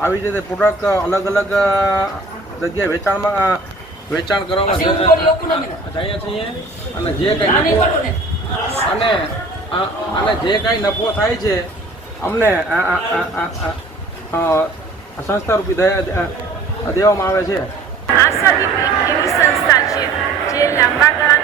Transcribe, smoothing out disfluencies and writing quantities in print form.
આવી રીતે પ્રોડક્ટ અલગ અલગ જગ્યાએ વેચાણ કરવામાં જઈએ છીએ અને જે કંઈ જે કાંઈ નફો થાય છે અમને સંસ્થા રૂપી દેવામાં આવે છે. આશા દીપ એક એવી સંસ્થા છે જે લાંબા ગાળા